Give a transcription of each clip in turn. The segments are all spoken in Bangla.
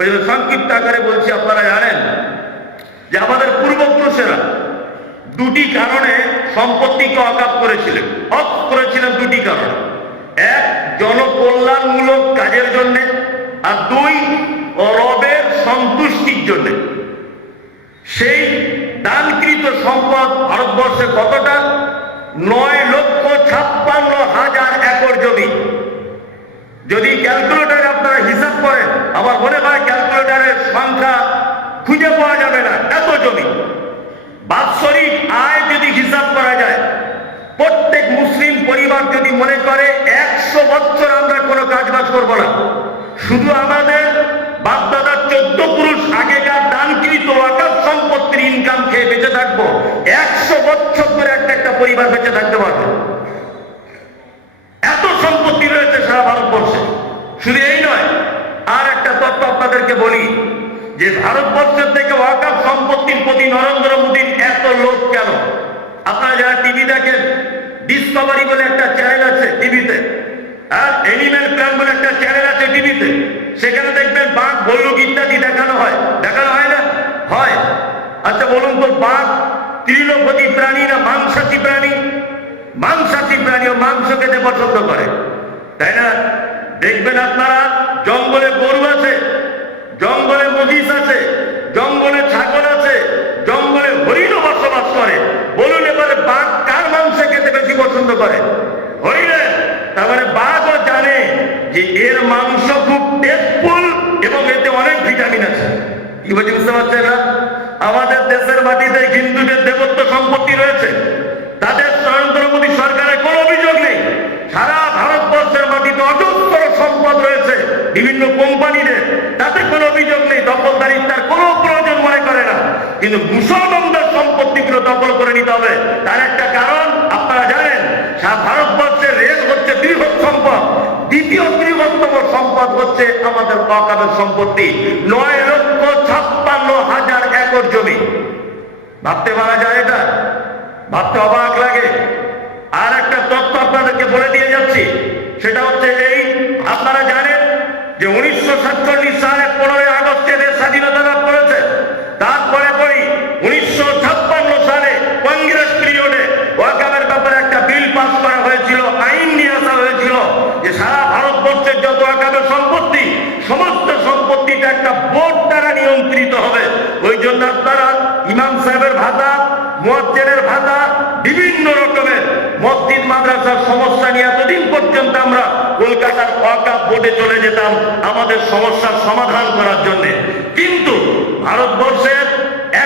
ওই জন্য সংক্ষিপ্ত আকারে বলছি, আপনারা জানেন যে আমাদের পূর্বপুরুষেরা দুটি কারণে সম্পত্তিকে অকাপ করেছিলেন। অফ করেছিলেন দুটি কারণে। এক, জনকল্যাণমূলক কাজের জন্য, আর দুই, রবের সন্তুষ্টির জন্য। সেই দানকৃত সম্পদ ভারতবর্ষে কতটা? নয় লক্ষ ছাপ্পান্ন হাজার একর জমি। যদি ক্যালকুলেটারে আপনারা হিসাব করেন আমার মনে হয় ক্যালকুলেটারের সংখ্যা খুঁজে পাওয়া যাবে না। এত জমি। বাৎসরিক আয় যদি হিসাব করা যায়, প্রত্যেক মুসলিম পরিবার যদি মনে করে, একশো বছর আমরা কোনো কাজ বাজ করব না। শুধু আমাদের বাপদাদার চোদ্দ পুরুষ আগেকার দানকৃত ওয়াকাফ সম্পত্তির ইনকাম খেয়ে বেঁচে থাকব, একশো বছর ধরে একটা একটা পরিবার বেঁচে থাকতে পারবে। এত সম্পত্তি রয়েছে সারা ভারতবর্ষে। শুধু এই নয়, আর একটা তথ্য আপনাদেরকে বলি যে ভারতবর্ষের থেকে ওয়াকাফ সম্পত্তির প্রতি নরেন্দ্র মোদীর এত লোক কেন? আপনারা যারা টিভি দেখেন ডিসকভারি বলে একটা চ্যানেল আছে টিভিতে। বলে একটা চ্যানেল আছে টিভিতে। সেখানে দেখবেন বাঘ ইত্যাদি দেখানো হয়। হয় না? হয়। আচ্ছা বলুন তো, বাঘ প্রাণী না প্রাণী? মাংস খেতে পছন্দ করে। তাই না? দেখবেন আপনারা, জঙ্গলে গরু আছে জঙ্গলে মহিষ আছে, জঙ্গলে ছাগল আছে, জঙ্গলে হরিণও বসবাস করে। বলুন এবারে বাঘ কার মাংস খেতে বেশি পছন্দ করে? হরিণের তার মানে বাঘও জানে যে এর মাংস খুব টেস্টফুল এবং এতে অনেক ভিটামিন আছে। কি বলছি বুঝতে পারছেন না? আমাদের দেশের মাটিতে হিন্দুদের দেবত্ব সম্পত্তি রয়েছে। তাদের নরেন্দ্র মোদী সরকারের কোনো অভিযোগ নেই। সারা ভারতবর্ষের মাটিতে রয়েছে বিভিন্ন কোম্পানিদের, তাতে কোনো অভিযোগ নেই দখলদারির তার কোনো প্রয়োজন মনে করে না। কিন্তু মুসলমানদের সম্পত্তিগুলো দখল করে নিতে হবে। তার একটা কারণ, আপনারা জানেন ভারতবর্ষের রেল হচ্ছে বৃহৎ সম্পদ। দ্বিতীয় বৃহত্তম সম্পদ হচ্ছে আমাদের অকাবের সম্পত্তি। নয় লক্ষ ছাপ্পান্ন হাজার একর জমি। ভাবতে পারা যায় এটা? ভাবতে অবাক লাগে। আর একটা তথ্য আপনাদেরকে বলে দিয়ে যাচ্ছি। সেটা হচ্ছে এই, আপনারা জানেন যে উনিশশো সাতচল্লিশ সালে পনেরোই আগস্টে দেশ স্বাধীনতা লাভ করেছে, তারপরে পরই উনিশশো ছাপ্পান্ন সালে কংগ্রেস পিরিয়ডে ওয়াকামের ব্যাপারে একটা বিল পাস করা হয়েছিল, আইন নিয়ে আসা হয়েছিল যে সারা ভারতবর্ষের যত ওয়াকামের সম্পত্তি, সমস্ত সম্পত্তিটা একটা বোর্ড দ্বারা নিয়ন্ত্রিত হবে। ওই জন্য আপনারা ইমাম সাহেবের ভাতা, মুয়াজ্জেনের ভাতা, বিভিন্ন রকমের মসজিদ, মাদ্রাসার সমস্যা নিয়ে এতদিন পর্যন্ত আমরা কলকাতার বোর্ডে চলে যেতাম আমাদের সমস্যার সমাধান করার জন্য। কিন্তু ভারতবর্ষের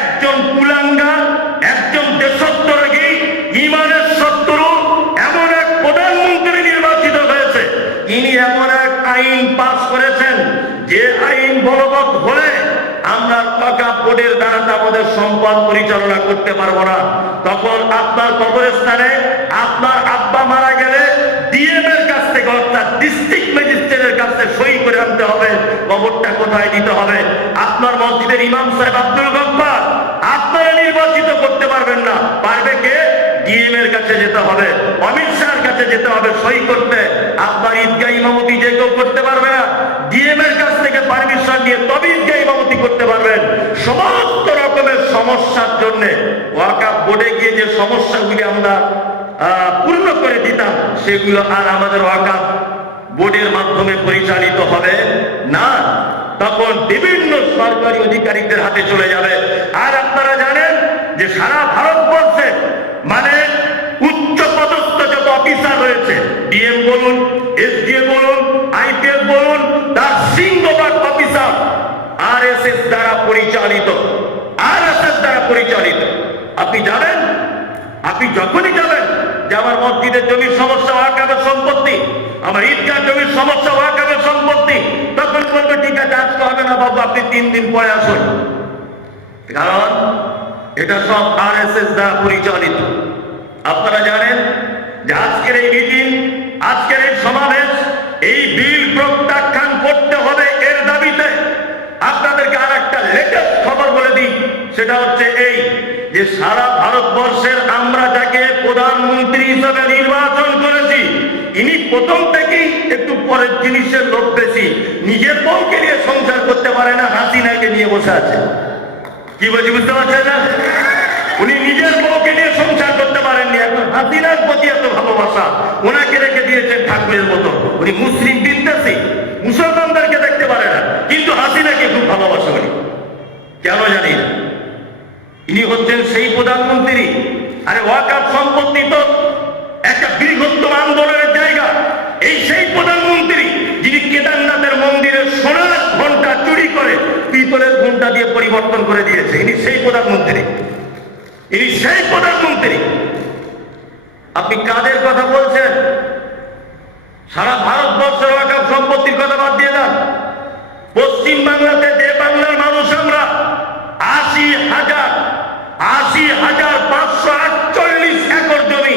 একজন কুলাঙ্গা একজন দেশত্বরাগী ইমানের শত্রু এমন এক প্রধানমন্ত্রী নির্বাচিত হয়েছে। ইনি এমন এক আইন পাস করেছেন, যে আইন বলবৎ হলে আমরা টাকা বোর্ডের দ্বারা আমাদের সম্পদ পরিচালনা করতে পারব না। তখন আপনার কবরস্থানে আপনার হবে, কবরটা কোথায় দিতে হবে? আপনার মসজিদের ইমাম সাহেব আব্দুল গফফার, আপনারা নির্বাচিত করতে পারবেন না। পারবে কে? কাছে যেতে হবে, অমিত কাছে যেতে হবে সই করতে। আপনার কেউ করতে পারবে না কাছ থেকে তবে ইমামতি করতে পারবেন। সমস্ত রকমের সমস্যার জন্য যে সমস্যাগুলি আমরা পূর্ণ করে দিতাম, সেগুলো আর আমাদের ওয়াকাফ বোর্ডের মাধ্যমে পরিচালিত হবে, না, তখন বিভিন্ন সরকারি অধিকারীদের হাতে চলে যাবে। আর আপনারা জানেন যে সারা ভারতবর্ষে মানে উচ্চ পদস্থ যত অফিসার রয়েছে, ডিএম বলুন, এসডিএম বলুন, আইপিএস বলুন, তার সিংহবাগ অফিসার আর এস এস দ্বারা পরিচালিত আর এস এস দ্বারা পরিচালিত। আপনি জানেন আপনি যখনই যাবেন যে আমার মসজিদের জমির সমস্যা ওয়াকাবের সম্পত্তি? আমার ঈদগাহ জমির সমস্যা ওয়াকাবের সম্পত্তি তখন বলবে, ঠিক আছে, আজকে হবে না বাবু, আপনি তিন দিন পরে আসুন। কারণ এটা সব আর এস এস দ্বারা পরিচালিত। আপনারা জানেন যে আজকের এই মিটিং, আজকের এই সমাবেশ, এই বিল প্রত্যাখ্যান করতে হবে এর দাবিতে। আপনাদেরকে আর একটা লেটেস্ট খবর বলে দিই, সেটা হচ্ছে এই যে সারা ভারতবর্ষের আমরা যাকে প্রধানমন্ত্রী হিসেবে নির্বাচন করেছি প্রথম থেকেই একটু পরের জিনিসের লোক বেশি। নিজের বউকে নিয়ে সংসার করতে পারে না, হাসিনাকে নিয়ে বসে আছে। কি বলছি, বুঝতে পারছেন না? উনি নিজের বউকে নিয়ে সংসার করতে পারেননি, এখন হাসিনার প্রতি এত ভালোবাসা। ওনাকে রেখে দিয়েছেন ঠাকুরের মতো। উনি মুসলিম বিদ্বেষী, মুসলমানদেরকে দেখতে পারে না, কিন্তু হাসিনাকে খুব ভালোবাসে উনি। কেন জানি না। ইনি হচ্ছেন সেই প্রধানমন্ত্রী। আরে ওয়াকাপ সম্পত্তি তো একটা বৃহত্তম আন্দোলনের পরিবর্তন করে দিয়েছে। ইনি সেই প্রধানমন্ত্রী। ইনি সেই প্রধানমন্ত্রী। আপনি কাদের কথা বলছেন? সারা ভারতবর্ষের ওয়াকাপ সম্পত্তির কথা বাদ দিয়ে দেন পশ্চিম বাংলাতে যে বাংলার মানুষ আমরা, আশি হাজার আশি হাজার পাঁচশো আটচল্লিশ একর জমি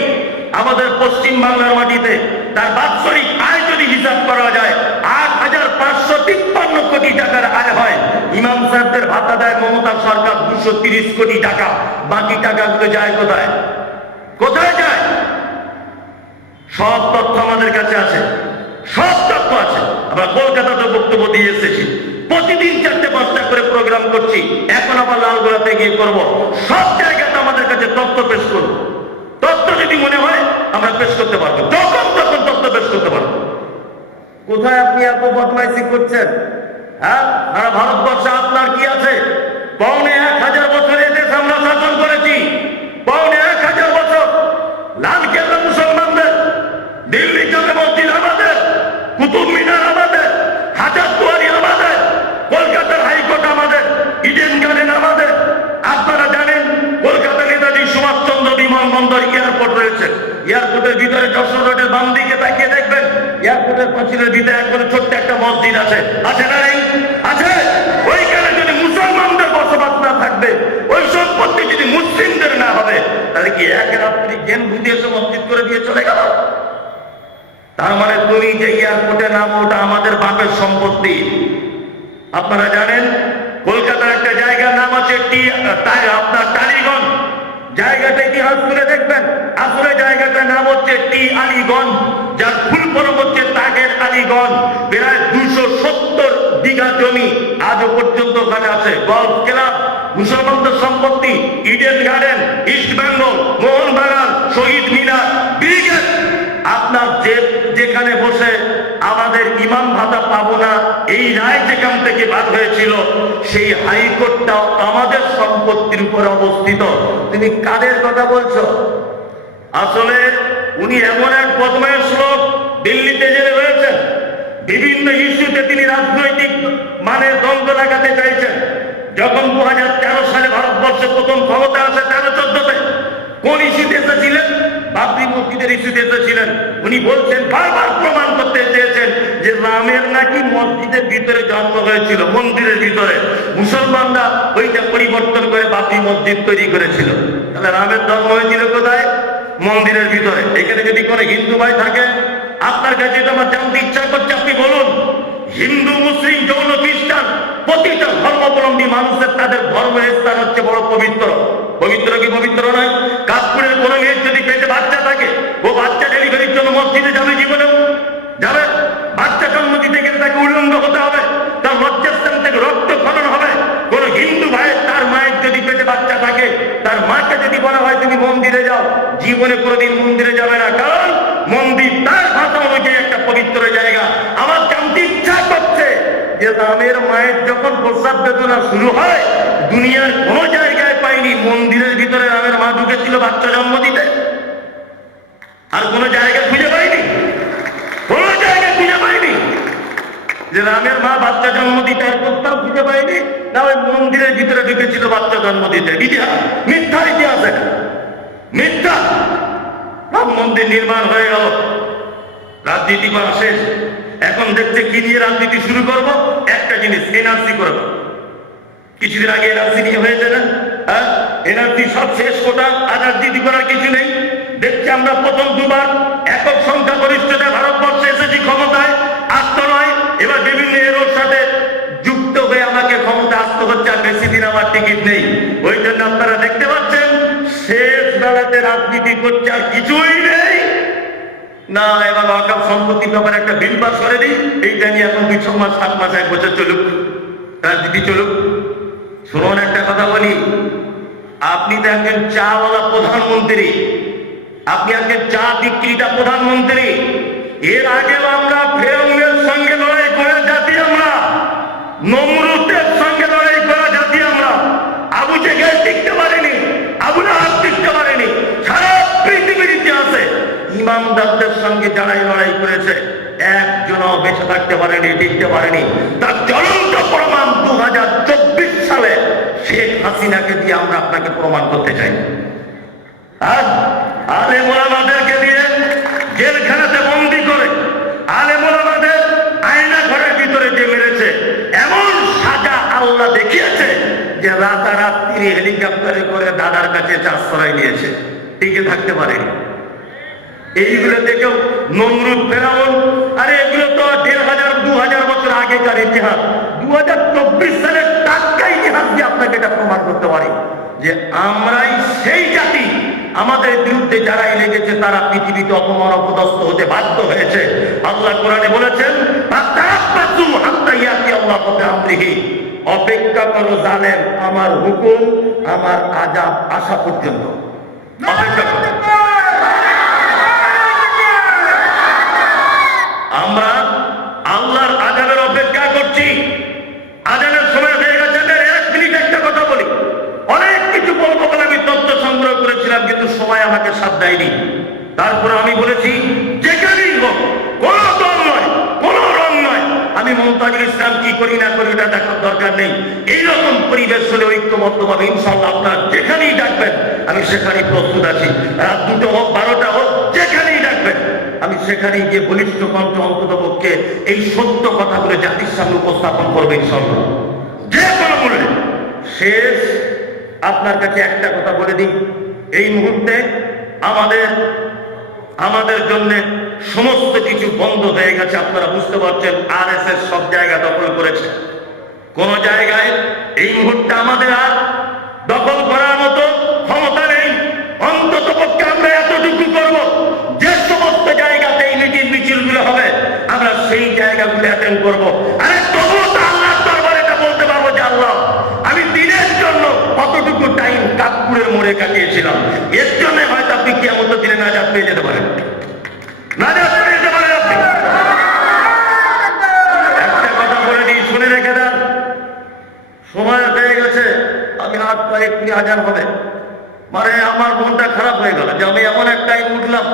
আমাদের পশ্চিম বাংলার মাটিতে, তার বাৎসরিক আয় যদি হিসাব করা যায়, আট হাজার পাঁচশো তিপ্পান্ন কোটি টাকার আয় হয় ইমাম সাহেবদের ভাতা দেয় মমতা সরকার তিরিশ কোটি টাকা। বাকি টাকাগুলো যায় কোথায়? কোথায় যায়? সব তথ্য আমাদের কাছে আছে। সব তথ্য আছে। আমরা কলকাতাতে বক্তব্য দিয়ে এসেছি। প্রতিদিন চারটে পাঁচটা করে প্রোগ্রাম করছি। এখন আবার লালগোলাতে গিয়ে করব। সব জায়গাতে আমাদের কাছে তথ্য পেশ করব। তথ্য যদি মনে হয়, আমরা পেশ করতে পারব। যখন তখন তথ্য পেশ করতে পারব। কোথায় আপনি এত বদমাইশি করছেন? হ্যাঁ? ভারতবর্ষে আপনার কি আছে? পৌনে কুতুব মিনার আমাদের, হাজার দুয়ারি আমাদের, কলকাতার হাইকোর্ট আমাদের, ইডেন গার্ডেন আমাদের। আপনারা জানেন, কলকাতা নেতাজি সুভাষচন্দ্র বিমানবন্দর এয়ারপোর্ট রয়েছে। এয়ারপোর্টের ভিতরে যশোর রোডের বাম দিকে তাকিয়ে দেখবেন, এয়ারপোর্টের পাঁচিলের ভিতরে একবারে ছোট্ট একটা মসজিদ আছে। আছে না নেই? আছে। ওইখানে যদি মুসলমানদের বসবাস না থাকবে, ওই সম্পত্তি যদি মুসলিমদের না হবে, তাহলে কি এক রাত্রি জেন বুঝিয়ে এসে মসজিদ করে দিয়ে চলে গেল? তার মানে তুমি যে এয়ারপোর্টে নামো, ওটা আমাদের বাপের সম্পত্তি। আপনারা জানেন, কলকাতার একটা জায়গার নাম আছে আপনার টালিগঞ্জ। জায়গাটা ইতিহাস করে দেখবেন। আসলে জায়গাটার নাম হচ্ছে টি আলীগঞ্জ, যার ফুল ফরম হচ্ছে তাগের আলীগঞ্জ। প্রায় দুশো সত্তর বিঘা জমি আজও পর্যন্ত ওখানে আছে। গল্ফ ক্লাব, মুসলমানদের সম্পত্তি, ইডেন গার্ডেন ইমাম ভাতা পাবো না, এই রায় যেখান থেকে বাদ হয়েছিল, সেই হাইকোর্টটাও আমাদের সম্পত্তির উপর অবস্থিত। তুমি কাদের কথা বলছো? আসলে উনি এমন এক বদমায়ের লোক, দিল্লিতে জেলে রয়েছেন। বিভিন্ন ইস্যুতে তিনি রাজনৈতিক মানে দ্বন্দ্ব লাগাতে চাইছেন। যখন দু হাজার তেরো সালে ভারতবর্ষে প্রথম ক্ষমতা আসে তেরো চোদ্দতে, কোন ইস্যুতে এসেছিলেন? বাবরি মসজিদের ইস্যুতে এসেছিলেন। উনি বলছেন, বারবার প্রমাণ করতে চেয়েছেন যে রামের নাকি মসজিদের ভিতরে জন্ম হয়েছিল, মন্দিরের ভিতরে। মুসলমানরা ওইটা পরিবর্তন করে বাপি মসজিদ তৈরি করেছিল। তাহলে রামের জন্ম হয়েছিল কোথায়? মন্দিরের ভিতরে। এখানে যদি কোনো হিন্দু ভাই থাকে, আপনার কাছে এটা আমার জানতে ইচ্ছা করছে, আপনি বলুন। হিন্দু, মুসলিম, যৌন, খ্রিস্টান, প্রতিটা ধর্মাবলম্বী মানুষের তাদের ধর্মের স্থান হচ্ছে বড় পবিত্র। পবিত্র কি পবিত্র নয়? কাশ্মীরের কোনো মেয়ের যদি পেটে বাচ্চা থাকে, ও বাচ্চা ডেলিভারির জন্য মসজিদে যাবে জীবনেও? যাবে? গেলে তাকে উল্লঙ্গ হতে হবে, তার লজ্জাস্থান থেকে রক্ত খনন হবে। কোন হিন্দু ভাইয়ের, তার মায়ের যদি পেটে বাচ্চা থাকে, তার মাকে যদি বলা হয়, তুমি মন্দিরে যাও। জীবনে কোনোদিন মন্দিরে যাবে না, কারণ মন্দির তার ভাষা অনুযায়ী একটা পবিত্র জায়গা। আমার জানতে ইচ্ছা করছে যে রামের মায়ের যখন প্রসাদ বেদনা শুরু হয়, দুনিয়ার কোনো জায়গায় পাইনি। মন্দিরের ভিতরে রামের মা ঢুকেছিল বাচ্চা জন্ম দিতে আর কোন জায়গায় খুঁজে পাইনি কোন জায়গায় খুঁজে পাইনি যে রামের মা বাচ্চা জন্ম দিতে আর কোথাও খুঁজে পাইনি না ওই মন্দিরের ভিতরে ঢুকেছিল বাচ্চা জন্ম দিতে। ইতিহাস মিথ্যার ইতিহাস এটা। মিথ্যা। রাম মন্দির নির্মাণ হয়ে গেল। রাজনীতি করা শেষ। এখন দেখছে কি নিয়ে রাজনীতি শুরু করব? একটা জিনিস এনআরসি করব। কিছুদিন আগে এনআরসি নিয়ে হয়েছে না? হ্যাঁ? এনআরসি সব শেষ কোটা, আর রাজনীতি করার কিছু নেই। দেখছি আমরা প্রথম দুবার একক সংখ্যা গরিষ্ঠতা ভারতবর্ষে এসেছি ক্ষমতায়। বেলাতে রাজনীতি করছে আর কিছুই নেই। না, এবার ওয়াকাফ সম্পত্তির ব্যাপারে একটা বিল পাস করে দিই। এইটা নিয়ে এখন দুই ছ মাস, সাত মাস, এক বছর চলুক। রাজনীতি চলুক। শুনুন একটা কথা বলি। আপনি তো একজন চাওয়ালা প্রধানমন্ত্রী। আপনি একজন চা বিক্রিটা প্রধানমন্ত্রী। এর আগেও আমরা ফেরাউনের সঙ্গে লড়াই করে জাতি আমরা নমরুদের যারাই লড়াই করেছে, একজনও বেঁচে থাকতে পারেনি, টিকতে পারেনি। তার চলন্ত প্রমাণ দু চব্বিশ সালে শেখ হাসিনাকে দিয়ে আমরা আপনাকে প্রমাণ করতে চাই। আর আলে মোলামাদেরকে দিয়ে জেলখানাতে বন্দি করে, আলে আয়না ঘরের ভিতরে যে মেরেছে, এমন সাজা আল্লাহ দেখিয়েছে যে রাতারাত্রি হেলিকপ্টারে করে দাদার কাছে আশ্রয় নিয়েছে। টিকে থাকতে পারেনি। এইগুলো দেখেও নমরুদ ফেরাউন, আরে এগুলো তো দেড় হাজার, দু হাজার বছর আগেকার ইতিহাস। দু হাজার চব্বিশ সালের টাটকা ইতিহাস দিয়ে আপনাকে এটা প্রমাণ করতে পারি যে আমরাই সেই জাতি, আমাদের বিরুদ্ধে যারাই লেগেছে তারা পৃথিবীতে অপমান অপদস্থ হতে বাধ্য হয়েছে। আল্লাহ কোরআনে বলেছেন "ফাতারাব্বাসু হাত্তা ইয়াতি অপেক্ষা করো জানেন আমার হুকুম, আমার আজাব আসা পর্যন্ত। অপেক্ষা করি না করি, এটা দেখার দরকার নেই। এইরকম পরিবেশ হলে ঐক্যবদ্ধভাবে ইনশাল্লাহ আপনার যেখানেই ডাকবেন, আমি সেখানেই প্রস্তুত আছি। রাত দুটো হোক, বারোটা হোক, যেখানেই ডাকবেন, আমি সেখানেই গিয়ে বলিষ্ঠ কণ্ঠ অন্তত পক্ষে এই সত্য কথাগুলো জাতির সামনে উপস্থাপন করবে ইনশাল্লাহ যে কোনো মূল্যে। শেষ, আপনার কাছে একটা কথা বলে দিই। এই মুহূর্তে আমাদের আমাদের জন্য সমস্ত কিছু বন্ধ হয়ে গেছে, আপনারা বুঝতে পারছেন আর এস এস সব জায়গা দখল করেছে। কোন জায়গায় এই মুহূর্তে আমাদের আর দখল করার মতো ক্ষমতা নেই। অন্তত পক্ষে আমরা এতটুকু করব, যে সমস্ত জায়গাতে এই মিটিং মিছিলগুলো হবে, আমরা সেই জায়গাগুলো অ্যাটেন্ড করব। আরে তবুও তো আল্লাহ দরবারে এটা বলতে পারব যে আল্লাহ, আমি দিনের জন্য অতটুকু টাইম কাকপুরের মোড়ে কাটিয়েছিলাম এর জন্য হয়তো আপনি কি এমন দিনে নাজাত পেয়ে যেতে পারেন নাজাত পেয়ে যেতে পারেন আপনি একটা কথা বলে দিই শুনে রেখে দেন সময় হয়ে গেছে আমি আট কয়েক কুড়ি হাজার হবে মানে আমার মনটা খারাপ হয়ে গেল যে আমি এমন এক টাইম উঠলাম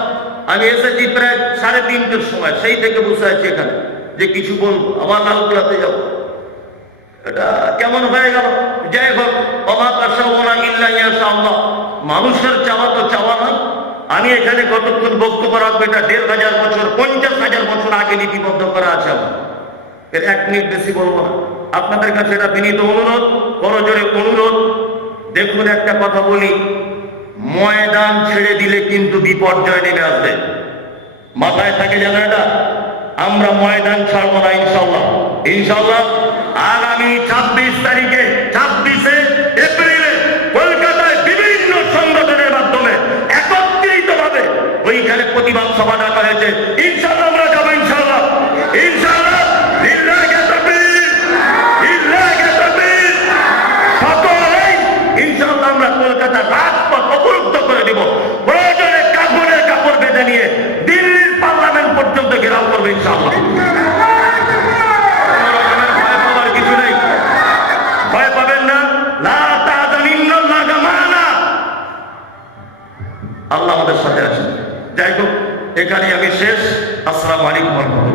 আমি এসেছি প্রায় সাড়ে তিনটের সময়, সেই থেকে বসে আছি এখানে। যে কিছু বলব আমার লালগুলাতে যাব। এটা কেমন হয়ে গেল? যাই হোক অবাক আশা মানুষের চাওয়া তো চাওয়া নয়। আমি এখানে কতক্ষণ বক্তব্য রাখব এটা দেড় হাজার বছর, পঞ্চাশ হাজার বছর আগে লিপিবদ্ধ করা আছে আমার। এর এক মিনিট বেশি বলব না। আপনাদের কাছে এটা বিনীত অনুরোধ করজোরে অনুরোধ। দেখুন একটা কথা বলি। ময়দান ছেড়ে দিলে কিন্তু বিপর্যয় নেমে আসবে। মাথায় থাকে যেন এটা। আমরা ময়দান ছাড়বো না ইনশাল্লাহ ইনশাল্লাহ আগামী ছাব্বিশ তারিখে, ছাব্বিশে এপ্রিলে কলকাতায় বিভিন্ন সংগঠনের মাধ্যমে একত্রিত ভাবে ওইখানে প্রতিবাদ সভা ডাকা হয়েছে। এখানে আমি শেষ। আসসালামু আলাইকুম